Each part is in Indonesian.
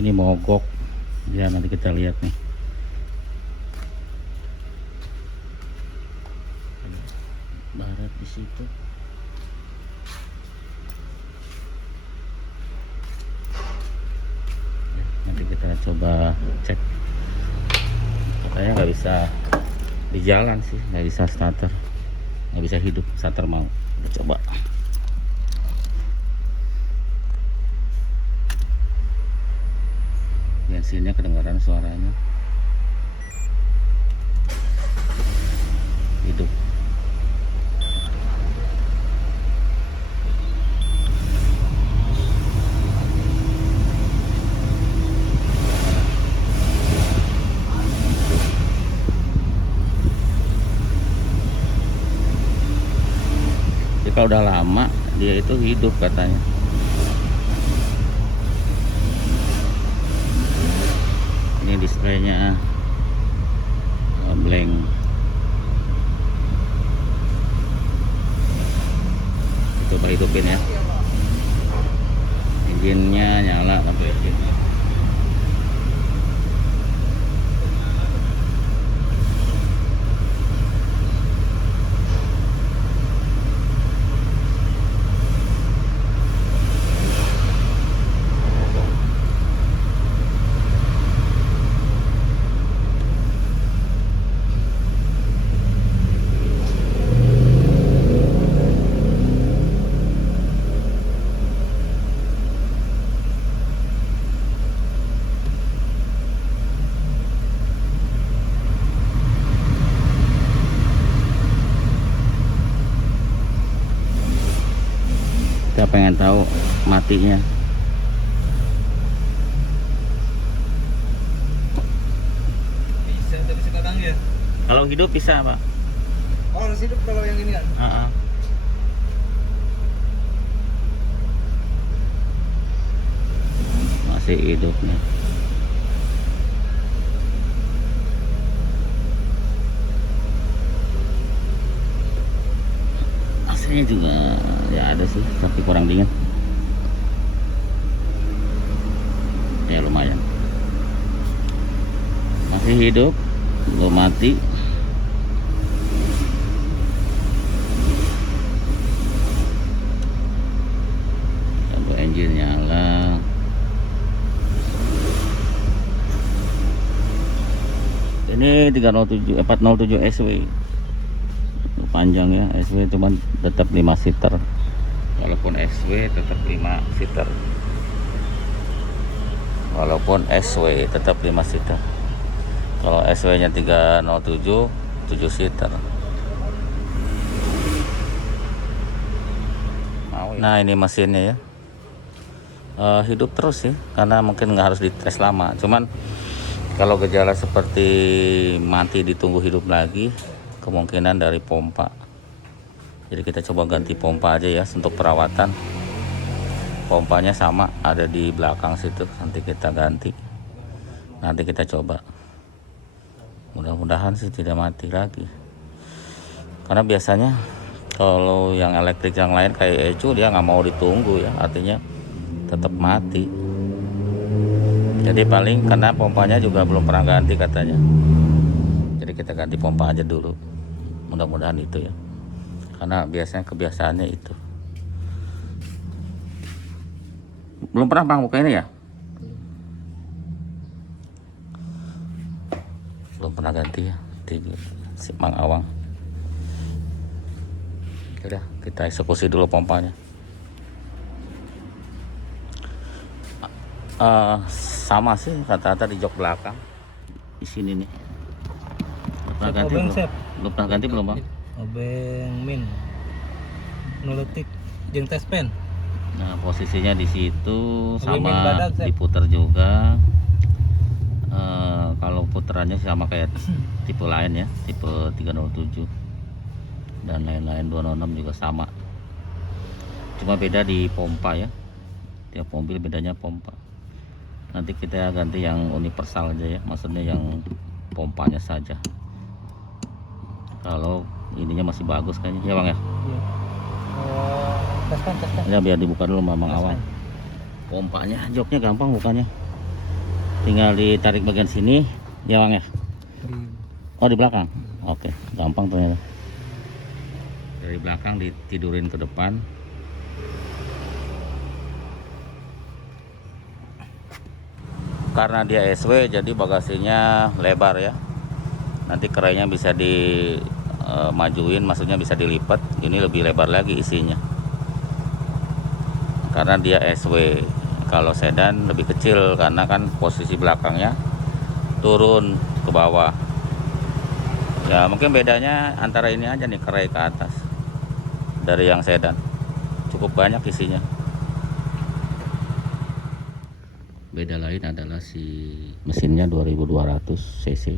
Ini mogok ya, nanti kita lihat nih. Barat di situ. Ya, nanti kita coba cek. Katanya nggak bisa di jalan sih, nggak bisa starter, nggak bisa hidup starter mau. Kita coba. Bensinnya kedengaran suaranya. Hidup. Jadi kalau udah lama dia itu hidup katanya. Ini displaynya blank. Coba hidupin ya. Engine-nya nyala tapi engine-nya. Kita pengen tahu matinya. Bisa tapi sekarang ya. Kalau hidup bisa Pak? Oh harus hidup kalau yang ini kan. Masih hidup nih. AC-nya juga ya ada sih, tapi kurang dingin. Ya lumayan. Masih hidup, belum mati. Coba engine nyala. Ini 307 407 SW. Panjang ya, SW cuman tetap 5 seater. Walaupun SW tetap 5 seater. Walaupun SW tetap 5 seater. Kalau SW-nya 307 7 seater. Nah, ini mesinnya ya. Hidup terus ya, karena mungkin nggak harus dites lama. Cuman kalau gejala seperti mati ditunggu hidup lagi, kemungkinan dari pompa. Jadi kita coba ganti pompa aja ya untuk perawatan. Pompanya sama, ada di belakang situ. Nanti kita ganti. Nanti kita coba. Mudah-mudahan sih tidak mati lagi. Karena biasanya kalau yang elektrik yang lain kayak ECU dia nggak mau ditunggu ya, artinya tetap mati. Jadi paling karena pompanya juga belum pernah ganti katanya. Jadi kita ganti pompa aja dulu. Mudah-mudahan itu ya. Karena biasanya kebiasaannya itu. Belum pernah Bang buka ini ya? Belum pernah ganti ya di si Mang Awang. Udah, kita eksekusi dulu pompanya. Sama sih rata-rata di jok belakang. Di sini nih. Belum pernah ganti belum? Belum pernah ganti belum Bang? Obeng min. Nuletik jeung tes pen. Nah, posisinya di situ Obeng min sama badan, diputer juga. Kalau puterannya sama kayak tipe lain ya, tipe 307 dan lain-lain 206 juga sama. Cuma beda di pompa ya. Tiap mobil bedanya pompa. Nanti kita ganti yang universal aja ya, maksudnya yang pompanya saja. Kalau ininya masih bagus kayaknya ya Bang ya. Iya. Teskan. Ya biar dibuka dulu Mamang Awang. Pompanya joknya gampang bukannya. Tinggal ditarik bagian sini ya Bang ya. Di Oh di belakang. Oke, gampang ternyata. Dari belakang ditidurin ke depan. Karena dia SW jadi bagasinya lebar ya. Nanti kerainya bisa dimajuin, maksudnya bisa dilipat. Ini lebih lebar lagi isinya. Karena dia SW. Kalau sedan lebih kecil karena kan posisi belakangnya turun ke bawah. Ya mungkin bedanya antara ini aja nih, kerai ke atas dari yang sedan. Cukup banyak isinya. Beda lain adalah si mesinnya 2200 cc.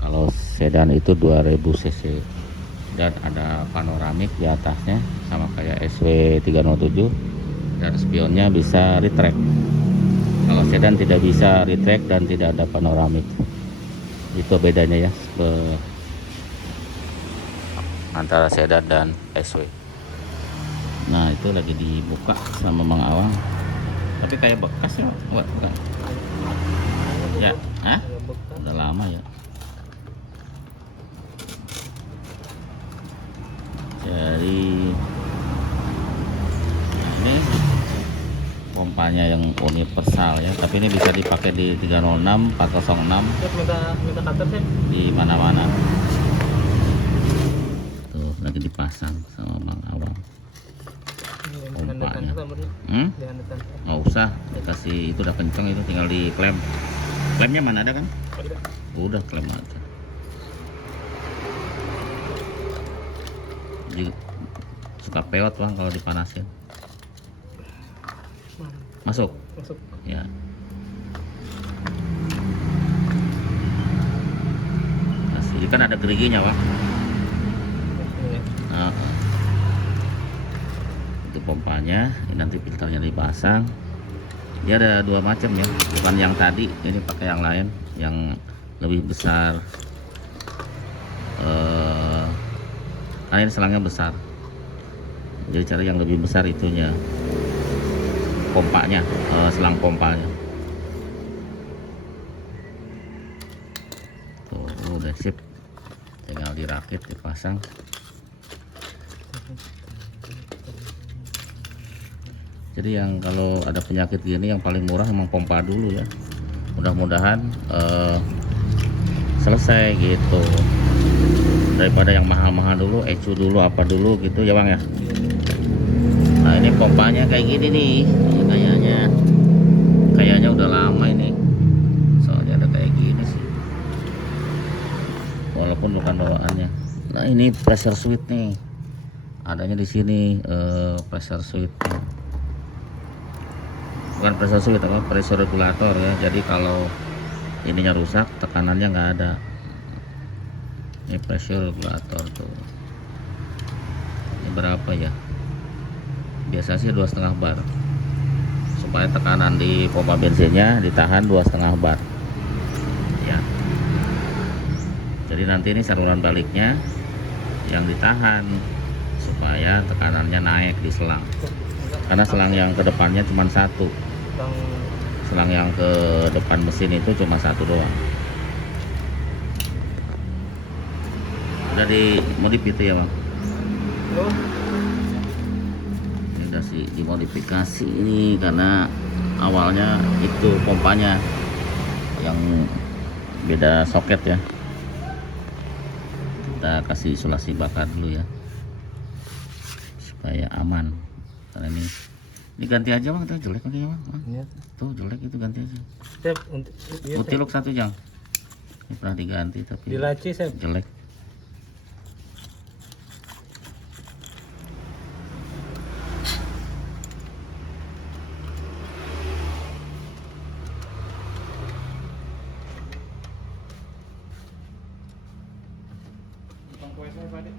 Kalau sedan itu 2000 cc. Dan ada panoramik di atasnya sama kayak SW 307, dan spionnya bisa retract. Kalau sedan tidak bisa retract dan tidak ada panoramik. Itu bedanya ya antara sedan dan SW. Nah itu lagi dibuka sama Mang Awang, tapi kayak bekas ya. Bukan. Ya, hah? Udah lama ya. Jadi ini pompanya yang universal ya, tapi ini bisa dipakai di 306, 406, minta cutter sih. di mana-mana. Tuh lagi dipasang sama Bang Awang pompanya. Nggak usah dikasih, itu udah kenceng, itu tinggal di klem. Klemnya mana ada kan? Udah klem aja. Jadi suka peot Bang kalau dipanasin. Masuk ya. Kasih, kan ada geriginya Bang. Nah, itu pompanya. Ini nanti filternya dipasang. Dia ada dua macam ya, bukan yang tadi, ini pakai yang lain yang lebih besar. Karena ini selangnya besar, jadi cari yang lebih besar itunya, pompanya, selang pompanya. Tuh udah sip, tinggal dirakit, dipasang. Jadi yang kalau ada penyakit gini yang paling murah emang pompa dulu ya. Mudah-mudahan selesai gitu, daripada yang mahal-mahal dulu, ecu dulu, apa dulu gitu ya Bang ya. Nah ini pompanya kayak gini nih, kayaknya udah lama ini, soalnya ada kayak gini sih, walaupun bukan bawaannya. Nah ini pressure switch nih, adanya di sini, pressure switch, bukan pressure switch, apa, pressure regulator ya. Jadi kalau ininya rusak, tekanannya nggak ada. Ini pressure regulator tuh. Ini berapa ya? Biasa sih 2,5 bar. Supaya tekanan di pompa bensinnya ditahan 2,5 bar. Ya. Jadi nanti ini saluran baliknya yang ditahan supaya tekanannya naik di selang. Karena selang yang ke depannya cuma satu. Selang yang ke depan mesin itu cuma satu doang. Udah dimodif itu ya Bang. Ini udah sih dimodifikasi ini karena awalnya itu pompanya yang beda soket ya. Kita kasih isolasi bakar dulu ya supaya aman. Karena ini ganti aja Bang, itu jelek lagi ya Bang. Tuh jelek, itu ganti aja. Mutiluk satu Jang. Ini pernah diganti tapi di laci jelek.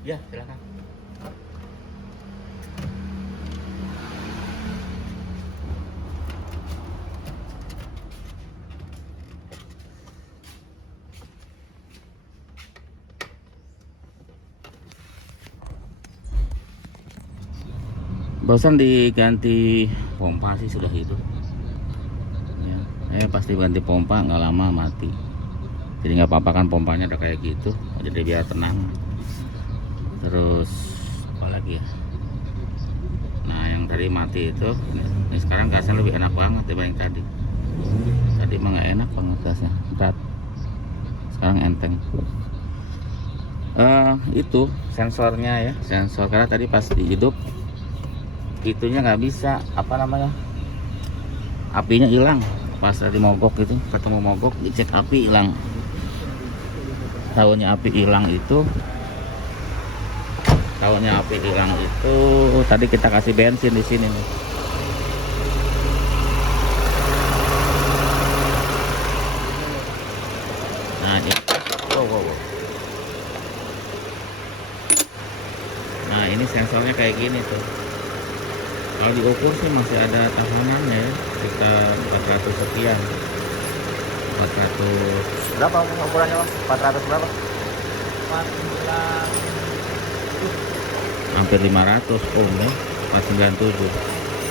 Ya, silakan. Barusan diganti pompa sih, sudah hidup. Pasti ganti pompa nggak lama mati. Jadi nggak apa-apa kan, pompanya udah kayak gitu, jadi biar tenang. Terus apa lagi ya, nah yang tadi mati itu ini sekarang gasnya lebih enak banget dibanding tadi. Tadi mah nggak enak banget gasnya, berat. Sekarang enteng. Itu sensornya ya, sensor, karena tadi pas dihidup itunya nggak bisa, apa namanya, apinya hilang. Pas tadi mogok itu, ketemu mogok, dicek api hilang. Tahunnya api hilang itu tadi kita kasih bensin di sini nih. Nah ini, wow. Nah ini sensornya kayak gini tuh. Kalau diukur sih masih ada tahanannya ya, sekitar 400 sekian. 400 berapa ukurannya, Bang? 400 berapa? 400. Hampir 500 ohm ya, 497.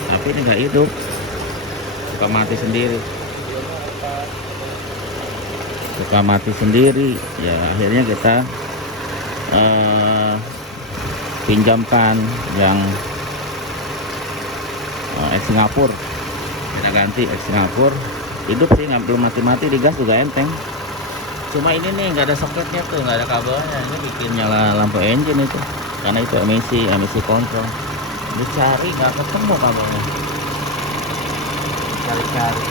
Tapi ini nggak hidup, suka mati sendiri. Ya akhirnya kita pinjamkan yang ex Singapura, kita ganti ex Singapura. Hidup sih, nggak, belum mati-mati, digas juga enteng. Cuma ini nih nggak ada soketnya tuh, nggak ada kabelnya, ini bikin nyala lampu engine itu, karena itu emisi kontrol. Dicari nggak ketemu kabelnya, cari-cari.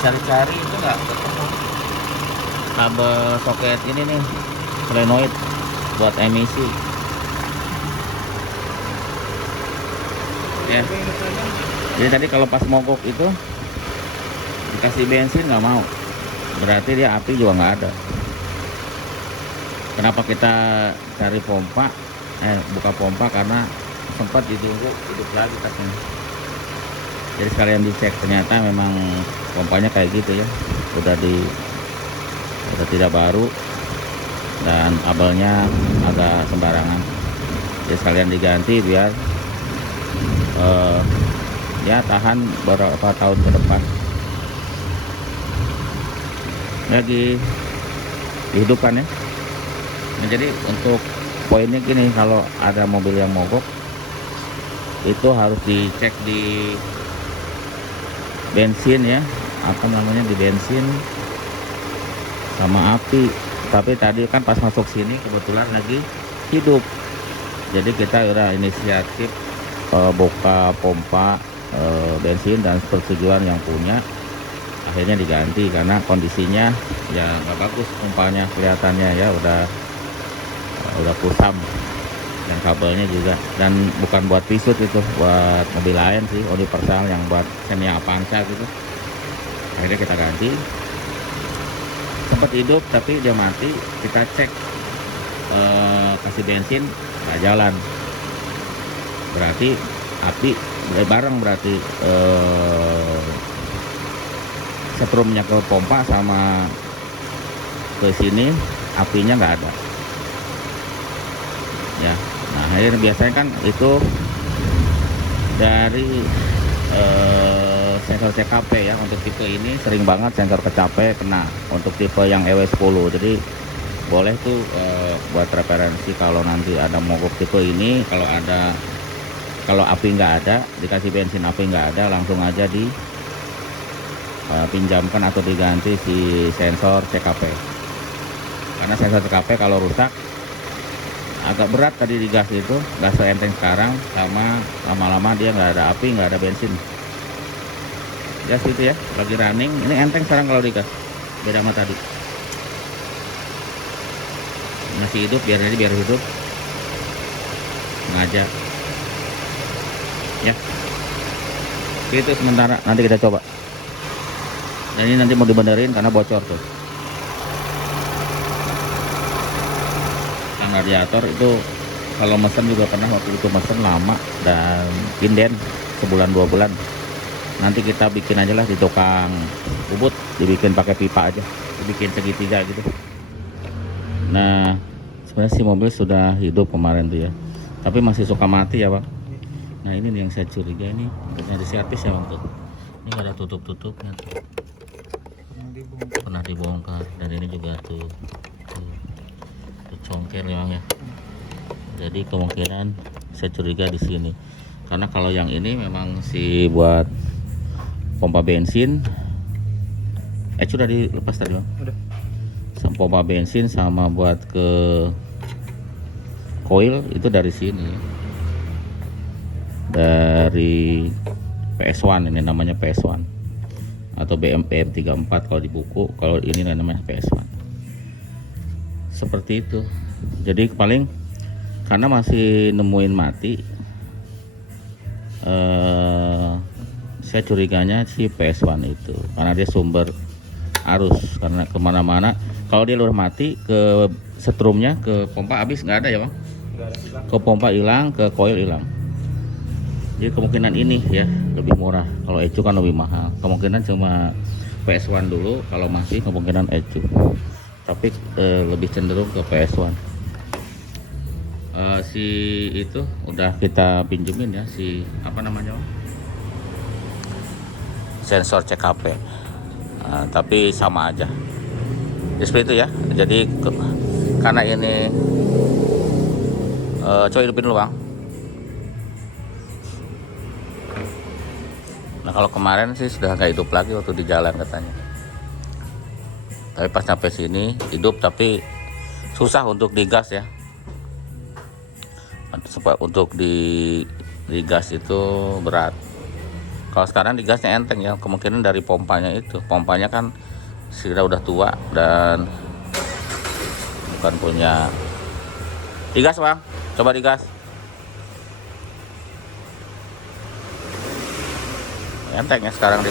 Cari-cari itu nggak ketemu kabel soket ini nih, solenoid buat emisi ya. Jadi tadi kalau pas mogok itu dikasih bensin nggak mau, berarti dia api juga nggak ada. Kenapa kita cari pompa, buka pompa, karena sempat ditunggu hidup lagi katanya. Jadi sekalian dicek, ternyata memang pompanya kayak gitu ya, udah tidak baru dan kabelnya agak sembarangan. Jadi sekalian diganti biar ya tahan beberapa tahun ke depan. Lagi dihidupkan ya. Nah, jadi untuk poinnya gini, kalau ada mobil yang mogok itu harus dicek di bensin ya, apa namanya, di bensin sama api. Tapi tadi kan pas masuk sini kebetulan lagi hidup, jadi kita udah inisiatif buka pompa bensin dan persetujuan yang punya. Akhirnya diganti karena kondisinya ya nggak bagus, pompanya kelihatannya ya udah kusam, dan kabelnya juga, dan bukan buat pisut itu, buat mobil lain sih, universal yang buat Xenia Avanza gitu. Akhirnya kita ganti. Sempat hidup tapi dia mati, kita cek kasih bensin nggak jalan, berarti api bareng, berarti setrumnya ke pompa sama ke sini apinya nggak ada ya. Nah akhirnya biasanya kan itu dari sensor CKP ya, untuk tipe ini sering banget sensor kecape kena untuk tipe yang EW10. Jadi boleh tuh buat referensi kalau nanti ada mogok tipe ini, kalau api nggak ada, dikasih bensin api nggak ada, langsung aja di pinjamkan atau diganti si sensor CKP. Karena sensor CKP kalau rusak agak berat tadi digas itu, nggak seenteng sekarang, sama lama-lama dia nggak ada api, nggak ada bensin. Gas itu ya, lagi running, ini enteng sekarang kalau digas, beda sama tadi. Masih hidup, biar hidup, sengaja ya. Itu sementara, nanti kita coba. Dan ini nanti mau dibenerin karena bocor tuh. Yang radiator itu kalau mesen juga pernah, waktu itu mesen lama dan inden sebulan 2 bulan. Nanti kita bikin aja lah di tukang ubud, dibikin pakai pipa aja, dibikin segitiga gitu. Nah sebenarnya si mobil sudah hidup kemarin tuh ya, tapi masih suka mati ya Bang. Nah ini nih yang saya curiga, ini pernah diservis ya bang tuh. Ini nggak ada tutup-tutupnya tuh. Pernah dibongkar. Dan ini juga tuh, tuh congkel ya bang ya. Jadi kemungkinan saya curiga di sini. Karena kalau yang ini memang si buat pompa bensin, sudah dilepas tadi bang. Udah. Sama pompa bensin sama buat ke coil itu dari sini. Dari PS1, ini namanya PS1 atau BMPM 34 kalau di buku, kalau ini namanya PS1. Seperti itu. Jadi paling karena masih nemuin mati, saya curiganya si PS1 itu karena dia sumber arus, karena kemana-mana kalau dia udah mati ke setrumnya, ke pompa habis nggak ada ya bang, Nggak ada hilang. ke pompa hilang, ke coil hilang. Jadi kemungkinan ini ya lebih murah. Kalau ecu kan lebih mahal. Kemungkinan cuma PS1 dulu, kalau masih kemungkinan ecu. Tapi lebih cenderung ke PS1. Si itu udah kita pinjemin ya, si apa namanya? Sensor CKP. Tapi sama aja. Ya, seperti itu ya. Jadi karena ini coba hidupin dulu bang. Nah kalau kemarin sih sudah nggak hidup lagi waktu di jalan katanya. Tapi pas sampai sini hidup, tapi susah untuk digas ya. Untuk digas itu berat. Kalau sekarang digasnya enteng ya, kemungkinan dari pompanya itu. Pompanya kan sudah tua dan bukan punya. Digas bang, coba digas. Enteng ya sekarang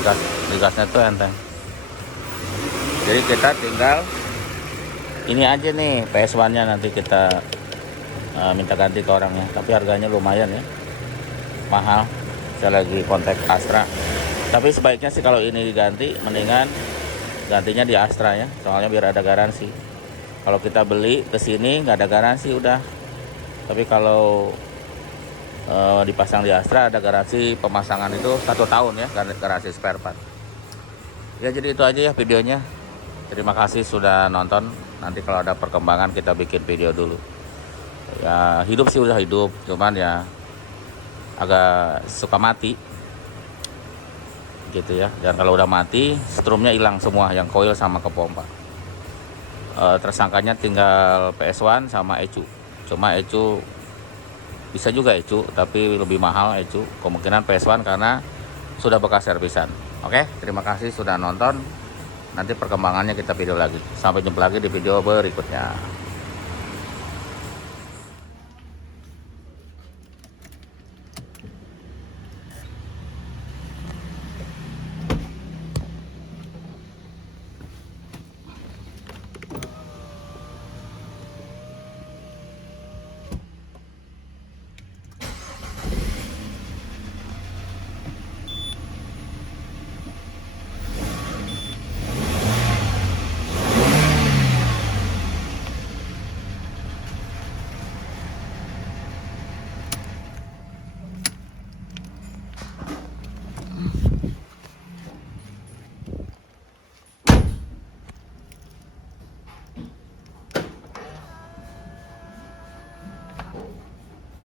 digasnya tuh enteng. Jadi kita tinggal ini aja nih PS1 nya, nanti kita minta ganti ke orangnya, tapi harganya lumayan ya, mahal. Saya lagi kontak Astra, tapi sebaiknya sih kalau ini diganti mendingan gantinya di Astra ya, soalnya biar ada garansi. Kalau kita beli ke sini nggak ada garansi udah, tapi kalau dipasang di Astra ada garansi pemasangan itu 1 tahun ya, garansi spare part ya. Jadi itu aja ya videonya. Terima kasih sudah nonton. Nanti kalau ada perkembangan kita bikin video dulu ya. Hidup sih udah hidup, cuman ya agak suka mati gitu ya. Dan kalau udah mati strumnya hilang semua, yang coil sama ke pompa. Tersangkanya tinggal PS1 sama ECU. Cuma ECU bisa juga ECU, tapi lebih mahal ECU. Kemungkinan PS1 karena sudah bekas servisan. Oke, terima kasih sudah nonton. Nanti perkembangannya kita video lagi. Sampai jumpa lagi di video berikutnya.